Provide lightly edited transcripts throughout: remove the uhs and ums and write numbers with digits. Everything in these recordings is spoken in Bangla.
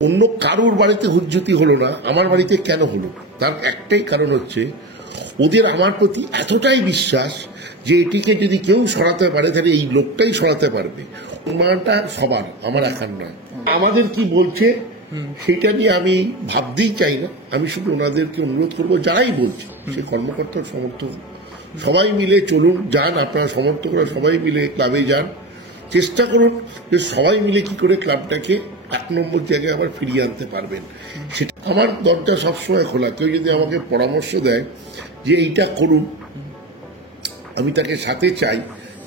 অন্য কারোর বাড়িতে হুজ্জুতি হলো না, আমার বাড়িতে কেন হলো? তার একটাই কারণ হচ্ছে ওদের আমার প্রতি এতটাই বিশ্বাস যে এটিকে যদি কেউ সরাতে পারে তাহলে এই লোকটাই সরাতে পারবে। সম্মানটা সবার, আমার একার নয়। আমাদের কি বলছে সেটা নিয়ে আমি ভাবতেই চাই না। আমি শুধু ওনাদেরকে অনুরোধ করবো, যারাই বলছে সে কর্মকর্তার সমর্থক, সবাই মিলে চলুন, যান আপনারা সমর্থকরা, সবাই মিলে ক্লাবে যান, চেষ্টা করুন যে সবাই মিলে কি করে ক্লাবটাকে 1 নম্বর জায়গায় আবার ফিরিয়ে আনতে পারবেন। সেটা আমার দরজা সবসময় খোলা। কেউ যদি আমাকে পরামর্শ দেয় যে এইটা করুন, আমি তাকে সাথে চাই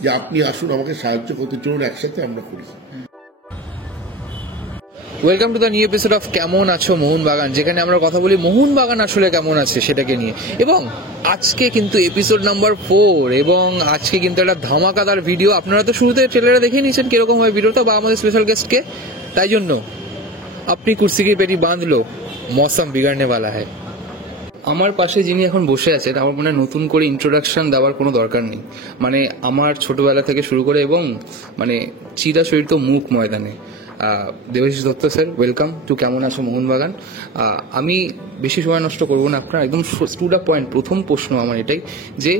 যে আপনি আসুন, আমাকে সাহায্য করতে, চলুন একসাথে আমরা করি। Welcome to the new episode of কেমন আছো মোহনবাগান, যেখানে আমরা কথা বলি মোহনবাগান আসলে কেমন আছে সেটাকে নিয়ে। এবং আজকে কিন্তু এপিসোড নাম্বার 4, এবং আজকে কিন্তু একটা ধামাকাদার ভিডিও। আপনারা তো শুরুতে ট্রেলারে দেখে নিয়েছেন কিরকম হয় ভিডিওটা, বা আমাদের স্পেশাল গেস্টকে। তাই জন্য আপনি কুর্সি কি পেটি বাঁধ লো, মৌসম বিগাড়নে বালা হ্যায়। আমার পাশে যিনি এখন বসে আছেন, আমার মনে হয় নতুন করে ইন্ট্রোডাকশন দেওয়ার কোনো দরকার নেই। মানে আমার ছোটবেলা থেকে শুরু করে এবং মানে চিরাচরিত মুখ ময়দানে Debashis Dutta sir, welcome to কেমন আছো মোহনবাগান। আমি বেশি সময় নষ্ট করবো না, আপনার একদম টু দ্য পয়েন্ট। প্রথম প্রশ্ন আমার এটাই যে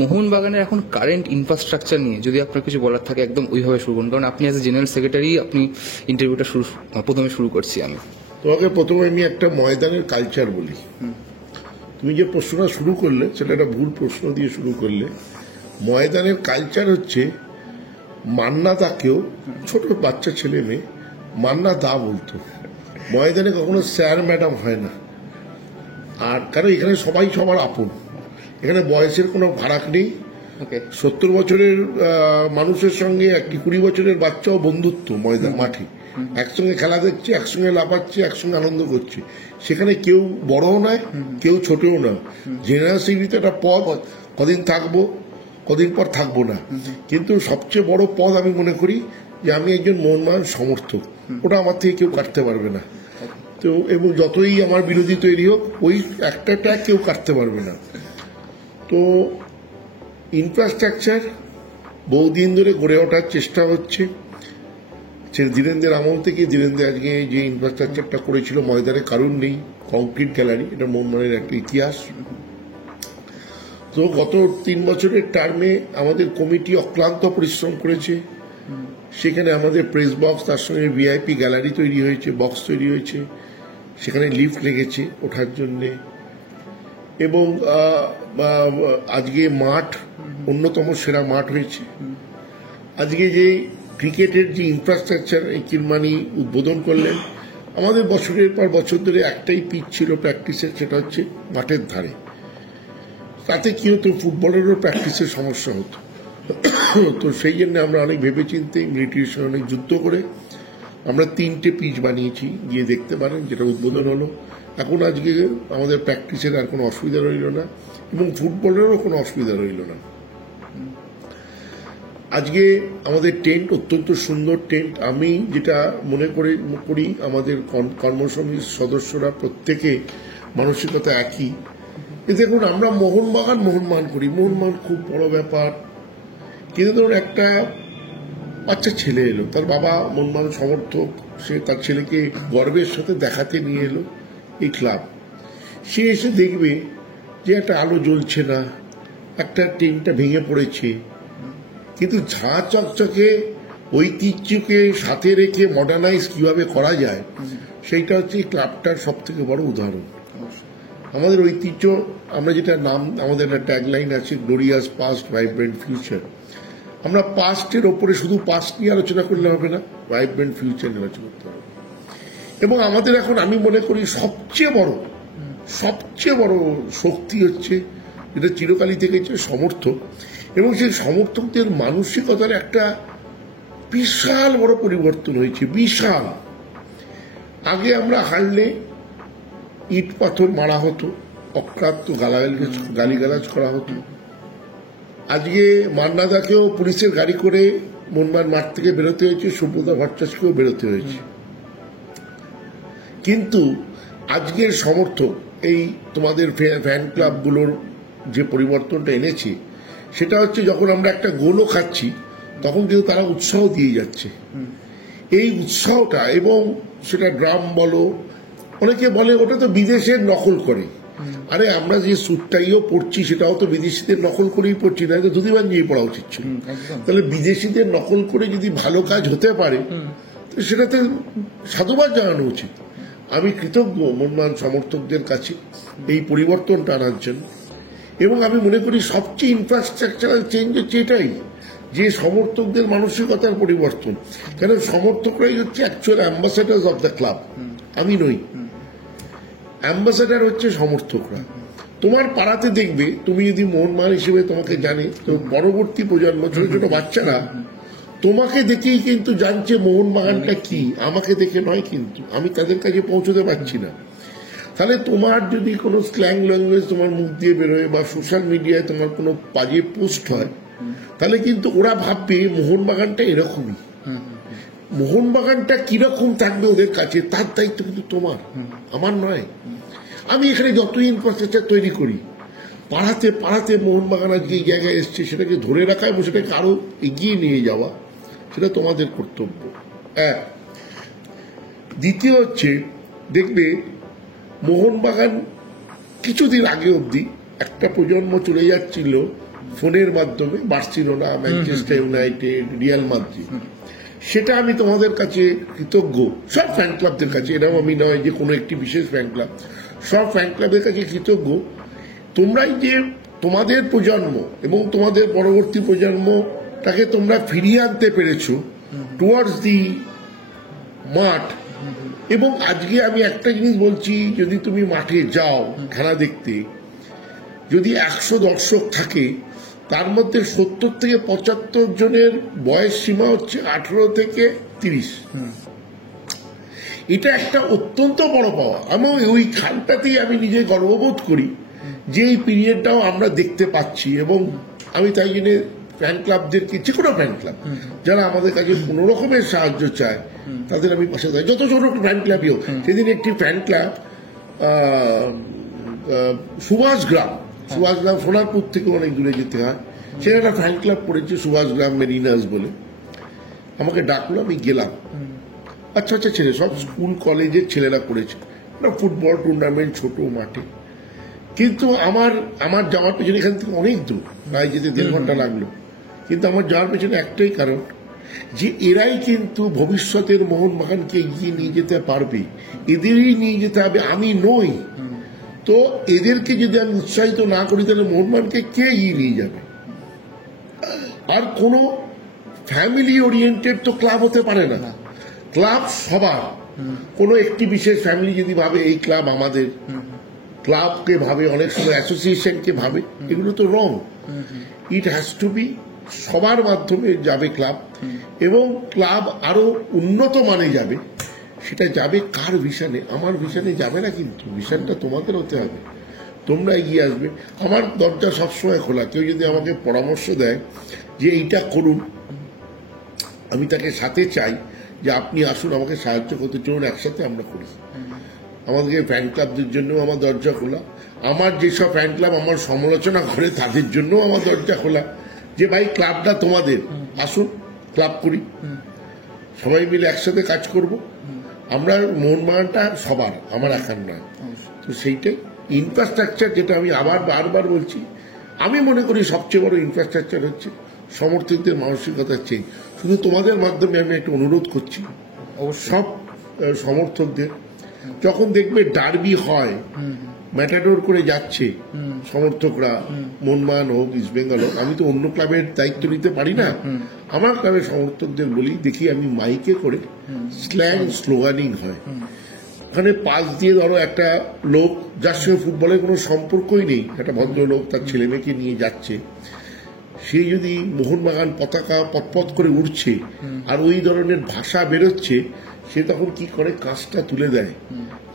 মোহনবাগানের এখন কারেন্ট ইনফ্রাস্ট্রাকচার নিয়ে যদি আপনার কিছু বলার থাকে একদম ওইভাবে শুরু করুন, কারণ আপনি অ্যাজ এ জেনারেল সেক্রেটারি আপনি ইন্টারভিউটা প্রথমে শুরু করছি আমি। তোমাকে প্রথমে আমি একটা ময়দানের কালচার বলি। তুমি যে প্রশ্নটা শুরু করলে সেটা একটা ভুল প্রশ্ন দিয়ে শুরু করলে। ময়দানের কালচার হচ্ছে মান্না দাকেও, ছোট বাচ্চা ছেলে মেয়ে মান্না দা বলতো। ময়দানে কখনো স্যার ম্যাডাম হয় না। আর কারণ এখানে সবাই সবার আপন, এখানে বয়সের কোনো ফারাক নেই। 70 বছরের মানুষের সঙ্গে একটি 20 বছরের বাচ্চাও বন্ধুত্ব ময়দান মাঠে, একসঙ্গে খেলা দেখছে, একসঙ্গে লাফাচ্ছে, একসঙ্গে আনন্দ করছে। সেখানে কেউ বড়ও নয়, কেউ ছোটও না। জেনারেসিভিতে একটা পদ, কদিন থাকবো, কদিন পর থাকবো না। কিন্তু সবচেয়ে বড় পদ আমি মনে করি যে আমি একজন মোহনবাগান সমর্থক, ওটা আমার থেকে কেউ কাটতে পারবে না। তো এবং যতই আমার বিরোধী তৈরি হোক, ওই একটা ট্যাগ কেউ কাটতে পারবে না। তো ইনফ্রাস্ট্রাকচার বহুদিন ধরে গড়ে ওঠার চেষ্টা হচ্ছে। ধীরেন্দ্রের আমল থেকে ধীরেন্দ্র আজকে যে ইনফ্রাস্ট্রাকচারটা করেছিল, ময়দানে কারণ নেই, কংক্রিট গ্যালারি, এটা মোহনবাগানের একটা ইতিহাস। তো গত 3 বছরের টার্মে আমাদের কমিটি অক্লান্ত পরিশ্রম করেছে। সেখানে আমাদের প্রেস বক্স, তার সঙ্গে ভিআইপি গ্যালারি তৈরি হয়েছে, বক্স তৈরি হয়েছে, সেখানে লিফট লেগেছে ওঠার জন্যে। এবং আজকে মাঠ অন্যতম সেরা মাঠ হয়েছে। আজকে যে ক্রিকেটের যে ইনফ্রাস্ট্রাকচার এই কিরমানি উদ্বোধন করলেন। আমাদের বছরের পর বছর ধরে একটাই পিচ ছিল প্র্যাকটিসের, সেটা হচ্ছে মাঠের ধারে। তাতে কি হতো, ফুটবলেরও প্র্যাকটিসের সমস্যা হতো। তো সেই জন্য আমরা অনেক ভেবেচিন্তে মিলিটারির সঙ্গে অনেক যুদ্ধ করে আমরা 3টে পিচ বানিয়েছি, গিয়ে দেখতে পারেন, যেটা উদ্বোধন হলো। এখন আজকে আমাদের প্র্যাকটিসের আর কোনো অসুবিধা রইল না, এবং ফুটবলেরও কোনো অসুবিধা রইল না। আজকে আমাদের টেন্ট অত্যন্ত সুন্দর টেন্ট। আমি যেটা মনে করি আমাদের কর্মসমিতির সদস্যরা প্রত্যেকে মানসিকতা একই। দেখুন, আমরা মোহনবাগান করি, মোহনবাগান খুব বড় ব্যাপার। কিন্তু ধরুন একটা বাচ্চা ছেলে এলো, তার বাবা মোহনবাগান সমর্থক, সে তার ছেলেকে গর্বের সাথে দেখাতে নিয়ে এলো এই ক্লাব। সে এসে দেখবে যে একটা আলো জ্বলছে না, একটা টেন্টটা ভেঙে পড়েছে। কিন্তু ঝাঁ চকচকে ঐতিহ্যকে সাথে রেখে মডার্নাইজ কিভাবে করা যায়, সেইটা হচ্ছে এই ক্লাবটার সব থেকে বড় উদাহরণ। আমাদের ঐতিহ্য, আমরা যেটা নাম, আমাদের একটা ট্যাগলাইন আছে, গ্লোরিয়াস পাস্ট ভাইব্রেন্ট ফিউচার। আমরা পাস্টের ওপরে শুধু পাস্ট নিয়ে আলোচনা করলে হবে না, ভাইব্রেন্ট ফিউচার নিয়ে আলোচনা করতে হবে। এবং আমাদের এখন আমি মনে করি সবচেয়ে বড় শক্তি হচ্ছে, যেটা চিরকালই থেকে সমর্থক। এবং সেই সমর্থকদের মানসিকতার একটা বিশাল বড় পরিবর্তন হয়েছে, বিশাল। আগে আমরা হারলে ইট পাথর মারা হতো, অক্লান্ত গালিগালাজ করা হতো। আজকে মান্নাদাকেও পুলিশের গাড়ি করে মোহনবাগান মাঠ থেকে বেরোতে হয়েছে, সুব্রতা ভট্টাচার্যকেও বেরোতে হয়েছে। কিন্তু আজকের সমর্থক, এই তোমাদের ফ্যান ক্লাবগুলোর যে পরিবর্তনটা এনেছে, সেটা হচ্ছে যখন আমরা একটা গোলও খাচ্ছি তখন কিন্তু তারা উৎসাহ দিয়ে যাচ্ছে। এই উৎসাহটা, এবং সেটা ড্রাম বলো, অনেকে বলে ওটা তো বিদেশের নকল করে। আরে আমরা যে স্যুটটাইও পড়ছি সেটাও তো বিদেশিদের নকল করেই পড়ছি, না তো ধুতি বাঞ্জিয়ে পড়া উচিত ছিল। তাহলে বিদেশিদের নকল করে যদি ভালো কাজ হতে পারে তো সেটাতে সাধুবাদ জানানো উচিত। আমি কৃতজ্ঞ মোহনবাগান সমর্থকদের কাছে এই পরিবর্তনটা আনার জন্য, এবং আমি মনে করি সবচেয়ে ইনফ্রাস্ট্রাকচারাল চেঞ্জ হচ্ছে এটাই, যে সমর্থকদের মানসিকতার পরিবর্তন। কেন সমর্থকরাই হচ্ছে actual ambassadors of the club, আমি নই। অ্যাম্বাসেডার হচ্ছে সমর্থকরা। তোমার পাড়াতে দেখবে, তুমি যদি মোহনবাগান হিসেবে তোমাকে জানে, তো পরবর্তী প্রজন্ম ছোট ছোট বাচ্চারা তোমাকে দেখেই কিন্তু জানছে মোহনবাগানটা কি, আমাকে দেখে নয়। কিন্তু আমি তাদের কাছে পৌঁছতে পারছি না। তাহলে তোমার যদি কোনো স্ল্যাং ল্যাঙ্গুয়েজ তোমার মুখ দিয়ে বেরোয় বা সোশ্যাল মিডিয়ায় তোমার কোনো বাজে পোস্ট হয়, তাহলে কিন্তু ওরা ভাববে মোহনবাগানটা এরকমই। মোহনবাগানটা কিরকম থাকবে ওদের কাছে তার দায়িত্ব কিন্তু তোমার, আমার নয়। আমি এখানে যতই ইনফ্রাস্ট্রাকচার তৈরি করি, পাড়াতে পাড়াতে মোহনবাগান আজকে এই জায়গায় এসছে, সেটাকে ধরে রাখা এবং সেটাকে আরো এগিয়ে নিয়ে যাওয়া, সেটা তোমাদের কর্তব্য। এক। দ্বিতীয় হচ্ছে, দেখবে মোহনবাগান কিছুদিন আগে অবধি একটা প্রজন্ম চলে যাচ্ছিল ফোনের মাধ্যমে, Barcelona, Manchester United, Real Madrid. সেটা আমি তোমাদের কাছে কৃতজ্ঞ, সব ফ্যান ক্লাবদের কাছে, এটাও আমি নয় যে কোনো একটি বিশেষ ফ্যান ক্লাব, সব ফ্যান ক্লাবের কাছে কৃতজ্ঞ। তোমরাই যে তোমাদের প্রজন্ম এবং তোমাদের পরবর্তী প্রজন্মটাকে তোমরা ফিরিয়ে আনতে পেরেছো টুয়ার্ডস দি মাঠ। এবং আজকে আমি একটা জিনিস বলছি, যদি তুমি মাঠে যাও খেলা দেখতে, যদি 100 দর্শক থাকে, তার মধ্যে 70 থেকে 75 জনের বয়স সীমা হচ্ছে 18 থেকে 30। এটা একটা অত্যন্ত বড় পাওয়া। আমি ওই খানটাতেই আমি নিজে গর্ববোধ করি যে এই পিরিয়ডটাও আমরা দেখতে পাচ্ছি। এবং আমি তাই জন্য ফ্যান ক্লাবদেরকে, যে কোনো ফ্যান ক্লাব যারা আমাদের কাছে কোনো রকমের সাহায্য চায়, তাদের আমি পাশে থাকি, যত ছোট ফ্যান ক্লাবই হোক। সেদিন একটি ফ্যান ক্লাব সুভাষগ্রাম সোনারপুর থেকে অনেক দূরে যেতে হয়, সেখানে একটা ফ্যান ক্লাব করেছে সুভাষগ্রাম মেরিনার্স বলে, আমাকে ডাকলো, আমি গেলাম। আচ্ছা আচ্ছা ছেলে, সব স্কুল কলেজের ছেলেরা করেছে একটা ফুটবল টুর্নামেন্ট ছোট মাঠে। কিন্তু আমার যাওয়ার পেছনে এখান থেকে অনেক দূর, প্রায় যেতে 1.5 ঘন্টা লাগলো। কিন্তু আমার যাওয়ার পেছনে একটাই কারণ, যে এরাই কিন্তু ভবিষ্যতের মোহনবাগানকে এগিয়ে নিয়ে যেতে পারবে, এদেরই নিয়ে যেতে হবে, আমি নই। তো এদেরকে যদি আমি উৎসাহিত না করি, তাহলে মোহনবাগানকে কে এগিয়ে নিয়ে যাবে? আর কোনো ফ্যামিলি ওরিয়েন্টেড তো ক্লাব হতে পারে না। ক্লাব সবার, কোনো একটি বিশেষ ফ্যামিলি যদি ভাবে এই ক্লাব আমাদের, ক্লাবকে ভাবে, অনেক সময় অ্যাসোসিয়েশনকে ভাবে, এগুলো তো রং। ইট হ্যাজ টু বি সবার মাধ্যমে যাবে ক্লাব, এবং ক্লাব আরো উন্নত মানে যাবে। সেটা যাবে কার ভিশনে? আমার ভিশনে যাবে না, কিন্তু ভিশনটা তোমাদের হতে হবে, তোমরা এগিয়ে আসবে। আমার দরজা সবসময় খোলা। কেউ যদি আমাকে পরামর্শ দেয় যে এইটা করুন, আমি তাকে সাথে চাই যে আপনি আসুন, আমাকে সাহায্য করতে, চলুন একসাথে আমরা করি। আমাদের ফ্যান ক্লাবদের জন্য আমার দরজা খোলা। আমার যেসব ফ্যান ক্লাব আমার সমালোচনা করে, তাদের জন্য আমার দরজা খোলা, যে ভাই ক্লাবটা তোমাদের, আসুন ক্লাব করি, সবাই মিলে একসাথে কাজ করব। আমরা মোহনবাগানটা সবার, আমার একার নয়। তো সেইটাই ইনফ্রাস্ট্রাকচার, যেটা আমি আবার বারবার বলছি, আমি মনে করি সবচেয়ে বড় ইনফ্রাস্ট্রাকচার হচ্ছে সমর্থকদের মানসিকতার চেঞ্জ। শুধু তোমাদের মাধ্যমে আমি একটা অনুরোধ করছি সব সমর্থকদের, যখন দেখবে ডার্বি হয়, ম্যাটাডোর করে যাচ্ছে সমর্থকরা, মোহনবাগান হোক, ইস্ট বেঙ্গল হোক, আমি তো অন্য ক্লাবের দায়িত্ব নিতে পারি না, আমার ক্লাবের সমর্থকদের বলি, দেখি আমি মাইকে করে স্ল্যাং স্লোগানিং হয়, ওখানে পাশ দিয়ে ধরো একটা লোক যার সঙ্গে ফুটবলের কোনো সম্পর্কই নেই, একটা ভদ্রলোক তার ছেলে মেয়েকে নিয়ে যাচ্ছে, সে যদি মোহনবাগান পতাকা পথপথ করে উঠছে আর ওই ধরনের ভাষা বেরোচ্ছে, সে তখন কি করে, কাজটা তুলে দেয়।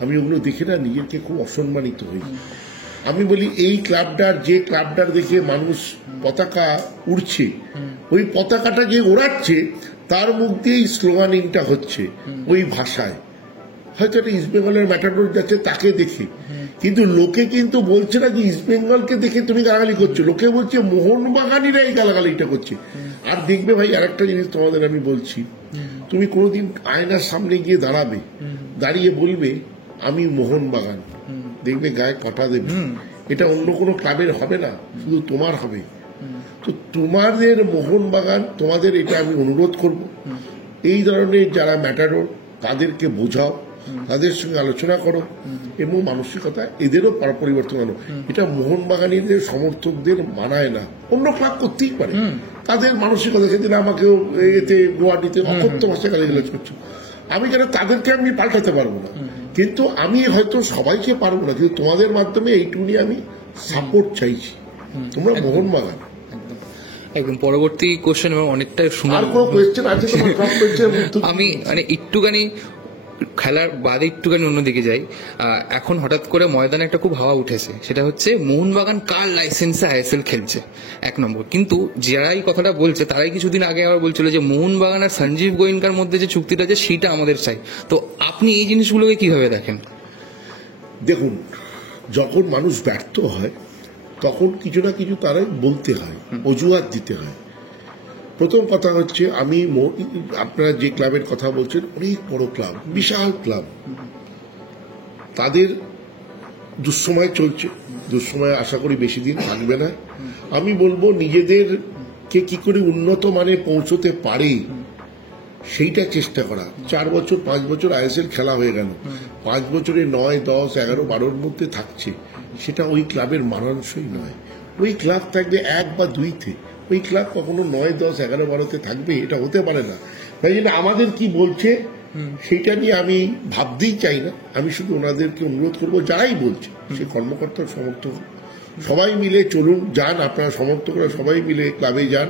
আমি ওগুলো দেখে না নিজেকে খুব অসম্মানিত হই। আমি বলি, এই ক্লাবটার, যে ক্লাবটার দেখে মানুষ পতাকা উড়ছে, ওই পতাকাটা যে ওড়াচ্ছে তার মুখ দিয়েই স্লোগানিংটা হচ্ছে ওই ভাষায়। হয়তো একটা ইস্ট বেঙ্গলের ম্যাটাডোর যাচ্ছে তাকে দেখে, কিন্তু লোকে কিন্তু বলছে না যে ইস্ট বেঙ্গলকে দেখে তুমি গালাগালি করছো, লোকে বলছে মোহনবাগানিরা এই গালাগালিটা করছে। আর দেখবে ভাই, আরেকটা জিনিস তোমাদের আমি বলছি, তুমি কোনোদিন আয়নার সামনে গিয়ে দাঁড়াবে, দাঁড়িয়ে বলবে আমি মোহনবাগান, দেখবে গায়ে কাঁটা দেবে। এটা অন্য কোনো ক্লাবের হবে না, শুধু তোমার হবে। তো তোমাদের মোহনবাগান, তোমাদের এটা আমি অনুরোধ করব, এই ধরনের যারা ম্যাটাডোর তাদেরকে বোঝাও, তাদের সঙ্গে আলোচনা করো এবং মানসিকতা এদেরও পরিবর্তন আনো। এটা মোহনবাগানীদের সমর্থকদের মানায় না। অন্য ক্লাব করতেই পারে, তাদের মানসিকতা। সেদিন আমাকেও এতে গুয়াহাটিতে অকথ্য ভাষায় গালিগালাজ করছে, আমি কেন তাদেরকে আমি পাল্টাতে পারবো না, কিন্তু আমি হয়তো সবাইকে পারবো না, কিন্তু তোমাদের মাধ্যমে এইটুকুনি আমি সাপোর্ট চাইছি, তোমরা মোহনবাগান। একদম পরবর্তী কোশ্চেন এবং অনেকটাই আর কোনো কোয়েশ্চেন আছে তোমার? টপ কোয়েশ্চেন আমি মানে একটুখানি খেলার বাদে একটুখানি অন্যদিকে যাই। এখন হঠাৎ করে ময়দানে একটা খুব হাওয়া উঠেছে, সেটা হচ্ছে মোহনবাগান কার লাইসেন্সে আইএসএল খেলছে, এক নম্বর। কিন্তু যারা এই কথাটা বলছে তারাই কিছুদিন আগে আবার বলছিল যে মোহনবাগান আর সঞ্জীব গোয়েঙ্কার মধ্যে যে চুক্তিটা আছে সেটা আমাদের চাই। তো আপনি এই জিনিসগুলোকে কিভাবে দেখেন? দেখুন, যখন মানুষ ব্যর্থ হয় তখন কিছু না কিছু তারাই বলতে হয়, অজুহাত দিতে হয়। প্রথম কথা হচ্ছে, আমি আপনারা যে ক্লাবের কথা বলছেন অনেক বড় ক্লাব, বিশাল ক্লাব, তাদের দুঃসময় চলছে, দুঃসময় আশা করি বেশি দিন থাকবে না। আমি বলবো নিজেদেরকে কি করে উন্নত মানে পৌঁছতে পারে সেইটা চেষ্টা করা। 4 বছর 5 বছর আইএসএল খেলা হয়ে গেল, 5 বছরে 9, 10, 11, 12-র মধ্যে থাকছে, সেটা ওই ক্লাবের মানানসই নয়। ওই ক্লাব থাকবে 1 বা 2-তে, ওই ক্লাব কখনো 9, 10, 11, 12-তে থাকবে, এটা হতে পারে না। তাই জন্য আমাদের কি বলছে সেইটা নিয়ে আমি ভাবতেই চাই না। আমি শুধু ওনাদেরকে অনুরোধ করবো, যারাই বলছে সে কর্মকর্তার সমর্থক, সবাই মিলে চলুন, যান আপনারা সমর্থকরা, সবাই মিলে ক্লাবে যান,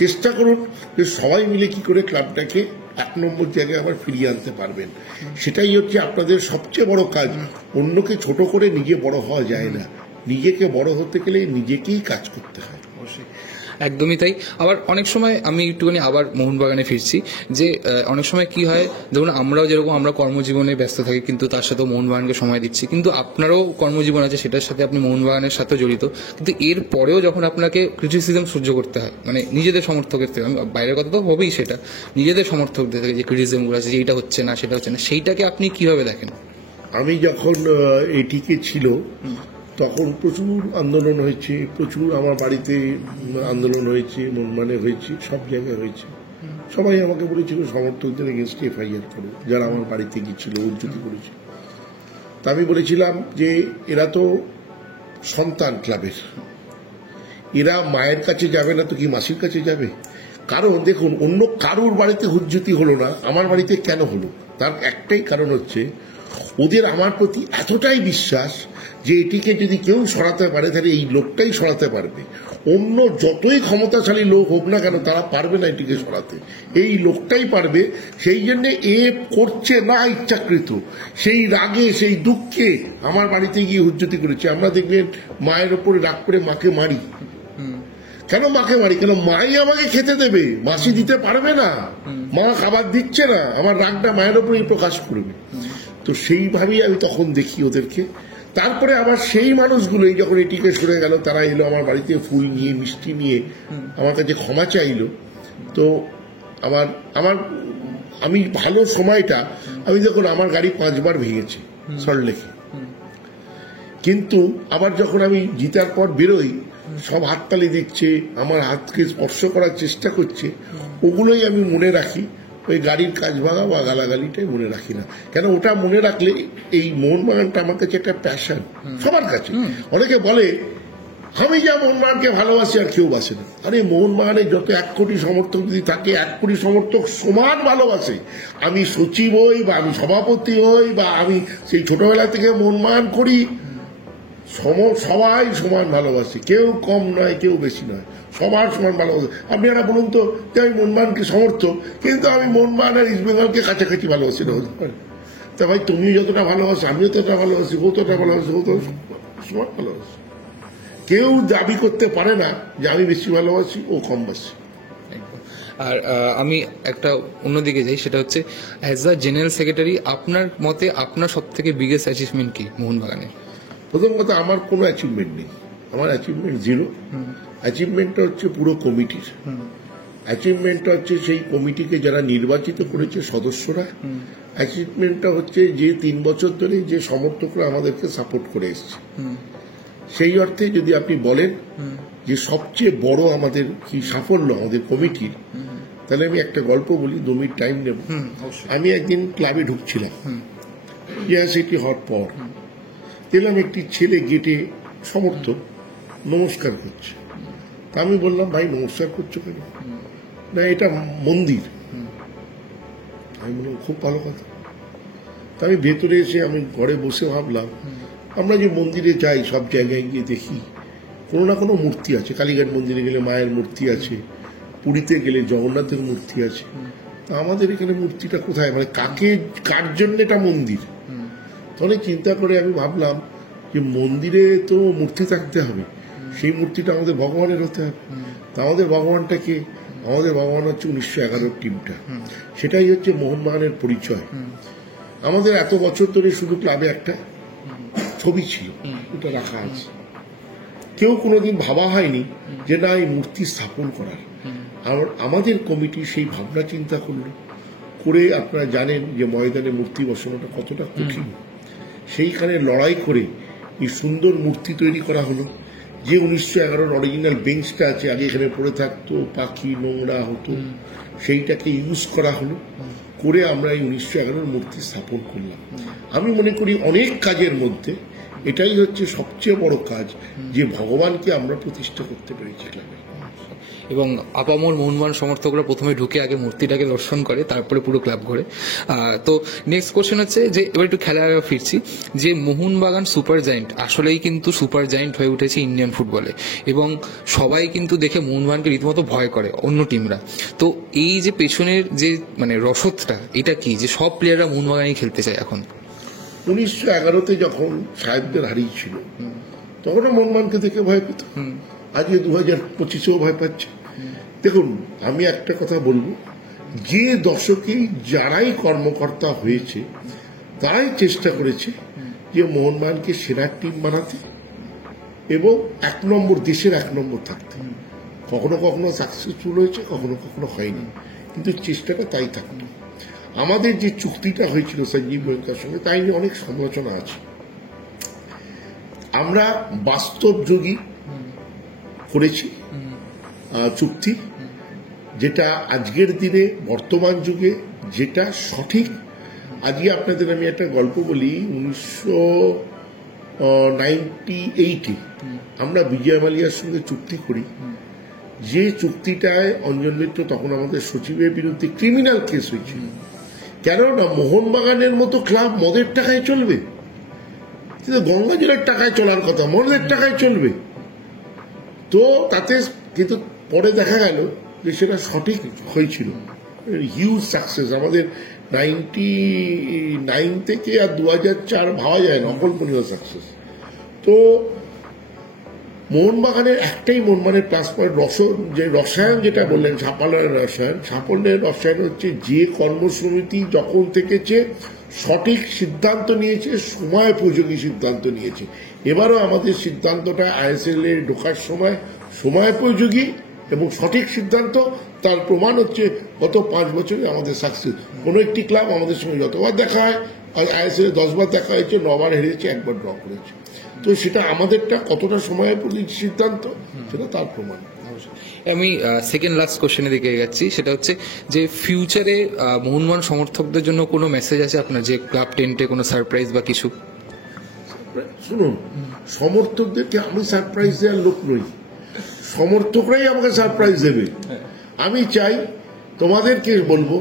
চেষ্টা করুন যে সবাই মিলে কি করে ক্লাবটাকে 1 নম্বর জায়গায় আবার ফিরিয়ে আনতে পারবেন। সেটাই হচ্ছে আপনাদের সবচেয়ে বড় কাজ। অন্যকে ছোট করে নিজে বড় হওয়া যায় না, নিজেকে বড় হতে গেলে নিজেকেই কাজ করতে হয়। একদমই তাই। আবার অনেক সময় আমি একটুখানি আবার মোহনবাগানে ফিরছি, যে অনেক সময় কি হয়, ধরুন আমরাও যেরকম আমরা কর্মজীবনে ব্যস্ত থাকি, কিন্তু তার সাথেও মোহনবাগানকে সময় দিচ্ছি, কিন্তু আপনারও কর্মজীবন আছে, সেটার সাথে আপনি মোহনবাগানের সাথে জড়িত, কিন্তু এর পরেও যখন আপনাকে ক্রিটিসিজম সহ্য করতে হয়, মানে নিজেদের সমর্থকের থেকে, আমি বাইরের কথা তো হবেই, সেটা নিজেদের সমর্থকদের থেকে যে ক্রিটিসিজমগুলো আছে, যে এটা হচ্ছে না সেটা হচ্ছে না, সেইটাকে আপনি কিভাবে দেখেন? আমি যখন এটিকে ছিল তখন প্রচুর আন্দোলন হয়েছে, প্রচুর আমার বাড়িতে আন্দোলন হয়েছে, মনমানে হয়েছে, সব জায়গায় হয়েছে। সবাই আমাকে বলেছিল সমর্থকদের এগেনস্ট এফআইআর করো, যারা আমার বাড়িতে গিয়েছিল, উজ্জুতি করেছে। তা আমি বলেছিলাম যে এরা তো সন্তান ক্লাবের, এরা মায়ের কাছে যাবে না তো কি মাসির কাছে যাবে? কারণ দেখুন, অন্য কারোর বাড়িতে হুজ্জুতি হলো না, আমার বাড়িতে কেন হলো? তার একটাই কারণ হচ্ছে, ওদের আমার প্রতি এতটাই বিশ্বাস যে এটিকে যদি কেউ সরাতে পারে তাহলে এই লোকটাই সরাতে পারবে। অন্য যতই ক্ষমতাশালী লোক হোক না কেন, তারা পারবে না এটিকে সরাতে, এই লোকটাই পারবে। সেই জন্য এ করছে না ইচ্ছাকৃত, সেই রাগে সেই দুঃখে আমার বাড়িতে গিয়ে হুজ্জুতি করেছে। আমরা দেখবেন মায়ের ওপরে রাগ করে মাকে মারি, কেন মাকে মারি? কেন মাই আমাকে খেতে দেবে, মাসি দিতে পারবে না, মা খাবার দিচ্ছে না, আমার রাগটা মায়ের ওপরেই প্রকাশ করবে। তো সেইভাবেই আমি তখন দেখি ওদেরকে। তারপরে আবার সেই মানুষগুলোই যখন এটিকে সরে গেল, তারা এলো আমার বাড়িতে ফুল নিয়ে, মিষ্টি নিয়ে আমার কাছে ক্ষমা চাইলো। তো আমি ভালো সময়টা, আমি দেখুন আমার গাড়ি 5 বার ভেঙেছে সল্টলেকে, কিন্তু আবার যখন আমি জিতার পর বেরোই, সব হাততালি দিচ্ছে, আমার হাতকে স্পর্শ করার চেষ্টা করছে, ওগুলোই আমি মনে রাখি। ওই গাড়ির কাজ ভাঙা বা গালাগালিটাই মনে রাখি না, কেন ওটা মনে রাখলে এই মোহনবাগানটা আমার কাছে একটা প্যাশন সবার কাছে। অনেকে বলে আমি যা মোহনবাগানকে ভালোবাসি আর কেউ বাসে না। আরে মোহনবাগানের যত 1 কোটি সমর্থক যদি থাকে, 1 কোটি সমর্থক সমান ভালোবাসে। আমি সচিব হই বা আমি সভাপতি হই বা আমি সেই ছোটবেলা থেকে মোহনবাগান করি, সবাই সমান ভালোবাসে, কেউ কম নয় কেউ বেশি নয়, সবার সমান ভালোবাসে। আপনি একটা বলুন তো যে আমি মোহনবাগানকে সমর্থক, কিন্তু আমি মোহনবাগান আর ইস্টবেঙ্গলকে কাছাকাছি ভালোবাসি না, হতে পারে? তা ভাই, তুমি যতটা ভালোবাসো আমিও ততটা ভালোবাসি, ও ততটা ভালোবাসি, ও তো সমান ভালোবাসি। কেউ দাবি করতে পারে না যে আমি বেশি ভালোবাসি ও কম বাসি। আর আমি একটা অন্যদিকে যাই, সেটা হচ্ছে অ্যাজ আ জেনারেল সেক্রেটারি, আপনার মতে আপনার সব থেকে বিগেস্ট অ্যাচিভমেন্ট কি মোহনবাগানের? প্রথম কথা, আমার কোনো অ্যাচিভমেন্ট নেই, আমার অ্যাচিভমেন্ট 0। অ্যাচিভমেন্টটা হচ্ছে পুরো কমিটির। অ্যাচিভমেন্টটা হচ্ছে সেই কমিটিকে যারা নির্বাচিত করেছে সদস্যরা, অ্যাচিভমেন্টটা হচ্ছে যে 3 বছর ধরে যে সমর্থকরা আমাদেরকে সাপোর্ট করে এসছে। সেই অর্থে যদি আপনি বলেন যে সবচেয়ে বড় আমাদের কি সাফল্য আমাদের কমিটির, তাহলে আমি একটা গল্প বলি, 2 মিনিট টাইম নেব। আমি একদিন ক্লাবে ঢুকছিলাম, সেটি হওয়ার পর দেখলাম একটি ছেলে গেটে সমর্থক নমস্কার করছে। তা আমি বললাম, ভাই নমস্কার করছো কেন? না, এটা মন্দির। আমি বললাম, খুব ভালো কথা। তা আমি ভেতরে এসে আমি ঘরে বসে ভাবলাম, আমরা যে মন্দিরে যাই সব জায়গায় গিয়ে দেখি কোনো না কোনো মূর্তি আছে। কালীঘাট মন্দিরে গেলে মায়ের মূর্তি আছে, পুরীতে গেলে জগন্নাথের মূর্তি আছে। তা আমাদের এখানে মূর্তিটা কোথায়, মানে কার জন্য এটা মন্দির? তাহলে চিন্তা করে আমি ভাবলাম যে মন্দিরে তো মূর্তি থাকতে হবে, সেই মূর্তিটা আমাদের ভগবানের হতে হবে। তা আমাদের ভগবানটা কে? আমাদের ভগবান হচ্ছে 1911 টিমটা। সেটাই হচ্ছে মোহনবাগানের পরিচয়। আমাদের এত বছর ধরে শুধু ক্লাবে একটা ছবি ছিল, ওটা রাখা আছে। কেউ কোনোদিন ভাবা হয়নি যে না, এই মূর্তি স্থাপন করার। আমাদের কমিটি সেই ভাবনা চিন্তা করলো, করে আপনারা জানেন যে ময়দানে মূর্তি বসানোটা কতটা কঠিন। সেইখানে লড়াই করে এই সুন্দর মূর্তি তৈরি করা হলো। যে 1911 অরিজিনাল বেঞ্চটা আছে, আগে এখানে পড়ে থাকতো, পাখি নোংরা হতো, সেইটাকে ইউজ করা হলো, করে আমরা এই 1911 মূর্তি স্থাপন করলাম। আমি মনে করি অনেক কাজের মধ্যে এটাই হচ্ছে সবচেয়ে বড় কাজ, যে ভগবানকে আমরা প্রতিষ্ঠা করতে পেরেছি ক্লাবে। এবং আপামর মোহনবাগান সমর্থকরা প্রথমে ঢুকে আগে মূর্তিটাকে দর্শন করে, তারপরে পুরো ক্লাব ঘোরে। তো নেক্সট কোশ্চেন হচ্ছে যে, এবার একটু খেলায় ফিরছি, যে মোহনবাগান সুপার জায়েন্ট আসলেই কিন্তু সুপার জায়েন্ট হয়ে উঠেছে ইন্ডিয়ান ফুটবলে, এবং সবাই কিন্তু দেখে মোহনবাগানকে রীতিমতো ভয় করে অন্য টিমরা। তো এই যে পেছনের যে মানে রসদটা, এটা কি যে সব প্লেয়াররা মোহনবাগানই খেলতে চায় এখন? 1911-তে যখন সাহেবদের হারিয়েছিল, তখনও মোহনবাগানকে দেখে ভয় পেত। আজকে 2025-এও ভয় পাচ্ছে। দেখুন, আমি একটা কথা বলবো, যে দশকেই যারাই কর্মকর্তা হয়েছে তারাই চেষ্টা করেছে যে মোহনবাগানকে সেরা টিম বানাতে এবং 1 নম্বর, দেশের 1 নম্বর থাকতে। কখনো কখনো সাকসেসফুল হয়েছে, কখনো কখনো হয়নি, কিন্তু চেষ্টাটা তাই থাকতো। আমাদের যে চুক্তিটা হয়েছিল সঞ্জীব গোয়েঙ্কার সঙ্গে, তাই নিয়ে অনেক সমালোচনা আছে। আমরা বাস্তবযোগী করেছি চুক্তি, যেটা আজকের দিনে বর্তমান যুগে যেটা সঠিক। আজকে আপনাদের আমি একটা গল্প বলি। 1998-এ আমরা বিজয় মালিয়ার সঙ্গে চুক্তি করি, যে চুক্তিটায় অঞ্জন মিত্র তখন আমাদের সচিবের বিরুদ্ধে ক্রিমিনাল কেস হয়েছিল। কেননা মোহনবাগানের মতো ক্লাব মদের টাকায় চলবে? কিন্তু গঙ্গাজলের টাকায় চলার কথা, মদের টাকায় চলবে। তো তাতে কিন্তু পরে দেখা গেল যে সেটা সঠিক হয়েছিল, হিউজ সাকসেস। আমাদের 99 থেকে আর 2004 ভাবা যায় না, অকল্পনীয় সাকসেস। তো মোহনবাগানের একটাই মোহনবাগানের প্লাস পয়েন্ট, যে রসায়ন যেটা বললেন, সাফল্যের রসায়ন। সাফল্যের রসায়ন হচ্ছে যে কর্মসমিতি যখন থেকেছে সঠিক সিদ্ধান্ত নিয়েছে, সময়োপযোগী সিদ্ধান্ত নিয়েছে। এবারও আমাদের সিদ্ধান্তটা আইএসএল এ ঢোকার সময় সময়োপযোগী এবং সঠিক সিদ্ধান্ত। তার প্রমাণ হচ্ছে গত 5 বছরে আমাদের সাকসেস। কোনো একটি ক্লাব আমাদের সঙ্গে যতবার দেখা হয়, আইএসএল 10 বার দেখা হয়েছে, 9 বার হেরেছে, 1 বার ড্র করেছে। তো সেটা আমাদেরটা কতটা সময়োপযোগী সিদ্ধান্ত, সেটা তার প্রমাণ। আমি সেকেন্ড লাস্ট কোশ্চেনের দিকে যাচ্ছি, সেটা হচ্ছে যে ফিউচারে মোহনবাগান সমর্থকদের জন্য কোনো মেসেজ আছে আপনার, যে ক্লাব টেন্টে কোনো সারপ্রাইজ বা কিছু? শুনুন, সমর্থকদেরকে আমি সারপ্রাইজ দেওয়ার লোক নই, সমর্থকরাই আমাকে সারপ্রাইজ দেবে। আমি চাই, তোমাদেরকে বলবো,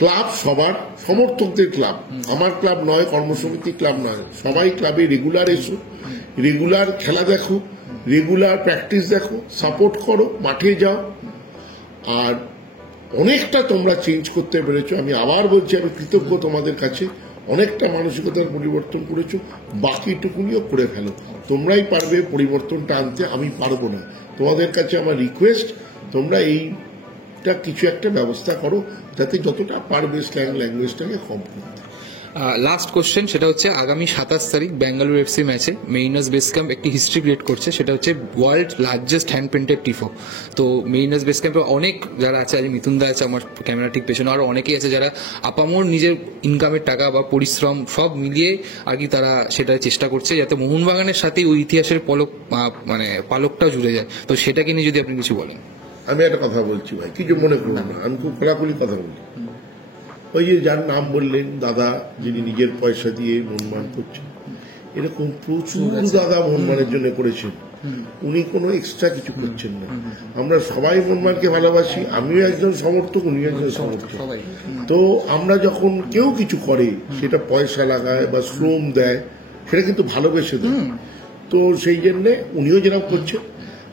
ক্লাব সবার, সমর্থকদের ক্লাব, আমার ক্লাব নয়, কর্মসমিতি ক্লাব নয়, সবাই ক্লাবে রেগুলার এসো, রেগুলার খেলা দেখো, রেগুলার প্র্যাকটিস দেখো, সাপোর্ট করো, মাঠে যাও। আর অনেকটা তোমরা চেঞ্জ করতে পেরেছো, আমি আবার বলছি, আমি কৃতজ্ঞ তোমাদের কাছে। অনেকটা মানসিকতার পরিবর্তন করেছো, বাকিটুকুনিও করে ফেলো। তোমরাই পারবে পরিবর্তনটা আনতে, আমি পারবো না। তোমাদের কাছে আমার রিকোয়েস্ট, তোমরা এইটা কিছু একটা ব্যবস্থা করো, যাতে যতটা পারবে স্ল্যাং ল্যাঙ্গুয়েজটাকে কম করতে। লাস্ট কোশ্চেন, সেটা হচ্ছে আগামী 27 তারিখ ব্যাঙ্গালোর এফসি ম্যাচে মেরিনার্স বেস ক্যাম্প একটি হিস্ট্রি ক্রিয়েট করছে, সেটা হচ্ছে ওয়ার্ল্ড লার্জেস্ট হ্যান্ড প্রিন্টেড টিফো। তো মেরিনার্স বেস ক্যাম্পে অনেক যারা আছে, আজ মিথুন দা আছে আমার ক্যামেরা ঠিক পেছনে, আরও অনেকেই আছে যারা আপামোর নিজের ইনকামের টাকা বা পরিশ্রম সব মিলিয়ে আর কি তারা সেটা চেষ্টা করছে যাতে মোহনবাগানের সাথে ওই ইতিহাসের মানে পালকটাও জুড়ে যায়। তো সেটাকে নিয়ে যদি আপনি কিছু বলেন। আমি একটা কথা বলছি ভাই, কিছু মনে করুন না, আমি খুব খোলাখুলি কথা বলি। ওই যে যার নাম বললেন দাদা, যিনি নিজের পয়সা দিয়ে মোহনবাগান করছেন, এরকম প্রচুর দাদা মোহনবাগানের জন্য করেছেন, উনি কোনো এক্সট্রা কিছু করছেন না। আমরা সবাই মোহনবাগানকে ভালোবাসি, আমিও একজন সমর্থক, উনিও একজন সমর্থক। তো আমরা যখন কেউ কিছু করে, সেটা পয়সা লাগায় বা শ্রম দেয়, সেটা কিন্তু ভালোবেসে দেয়। তো সেই জন্যে উনিও যেরকম করছেন।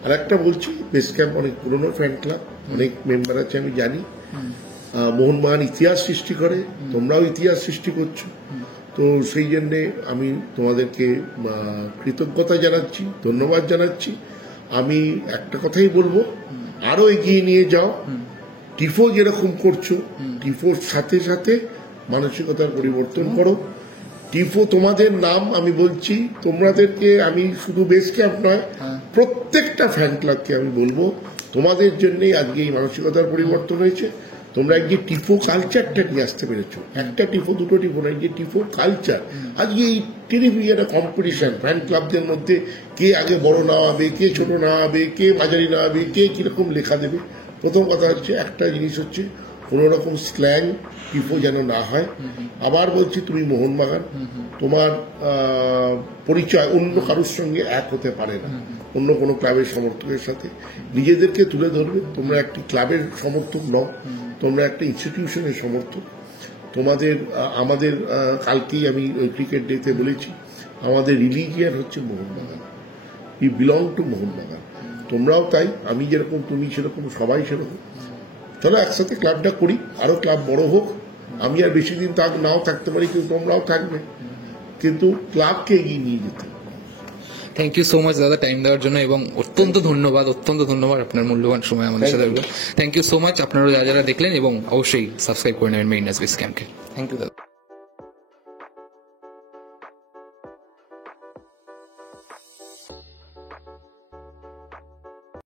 আর একটা বলছি, বেস ক্যাম্প অনেক পুরনো ফ্যান ক্লাব, অনেক মেম্বার আছে আমি জানি। মোহনবাগান ইতিহাস সৃষ্টি করে, তোমরাও ইতিহাস সৃষ্টি করছো। তো সেই জন্যে আমি তোমাদেরকে কৃতজ্ঞতা জানাচ্ছি, ধন্যবাদ জানাচ্ছি। আমি একটা কথাই বলবো, আরো এগিয়ে নিয়ে যাও। টিফো যেরকম করছো, টিফোর সাথে সাথে মানসিকতার পরিবর্তন করো। টিফো তোমাদের নাম, আমি বলছি তোমাদেরকে, আমি শুধু বেস ক্যাম্প নয়, প্রত্যেকটা ফ্যান ক্লাবকে আমি বলবো, তোমাদের জন্যই আজকে এই মানসিকতার পরিবর্তন হয়েছে। তোমরা যে টিফো কালচারটা নিয়ে আসতে পেরেছো, একটা টিফো দুটো টিফো নয়, যে টিফো কালচার, আজকে এই টেলিভিশনে কম্পিটিশন ফ্যান ক্লাবদের মধ্যে, কে আগে বড় নামাবে, কে ছোট নামাবে, কে মাঝারি নামাবে, কে কিরকম লেখা দেবে। প্রথম কথা হচ্ছে, একটা জিনিস হচ্ছে কোনো রকম স্ল্যাং টিফো যেন না হয়। আবার বলছি, তুমি মোহনবাগান, তোমার পরিচয় অন্য কারোর সঙ্গে এক হতে পারে না, অন্য কোনো ক্লাবের সমর্থকের সাথে। নিজেদেরকে তুলে ধরবে, তোমরা একটি ক্লাবের সমর্থক নও, তোমরা একটা ইনস্টিটিউশনের সমর্থক। তোমাদের আমাদের কালকেই আমি ওই ক্রিকেট ডেতে বলেছি, আমাদের রিলিজিয়ান হচ্ছে Mohun Bagan, we belong to Mohun Bagan. তোমরাও তাই, আমি যেরকম, তুমি সেরকম, সবাই সেরকম। চলো একসাথে ক্লাবটা করি, আরো ক্লাব বড় হোক। আমি আর বেশি দিন নাও থাকতে পারি, কিন্তু তোমরাও থাকবে, কিন্তু ক্লাবকে এগিয়ে নিয়ে যেতে। থ্যাংক ইউ সো মাচ দাদা টাইম দেওয়ার জন্য, এবং অত্যন্ত ধন্যবাদ আপনার মূল্যবান সময় আমাদের সাথে। Thank you so much. আপনারা যারা দেখলেন, এবং অবশ্যই সাবস্ক্রাইব করে নেবেন মেরিনার্স বেস ক্যাম্পকে। থ্যাংক ইউ দাদা।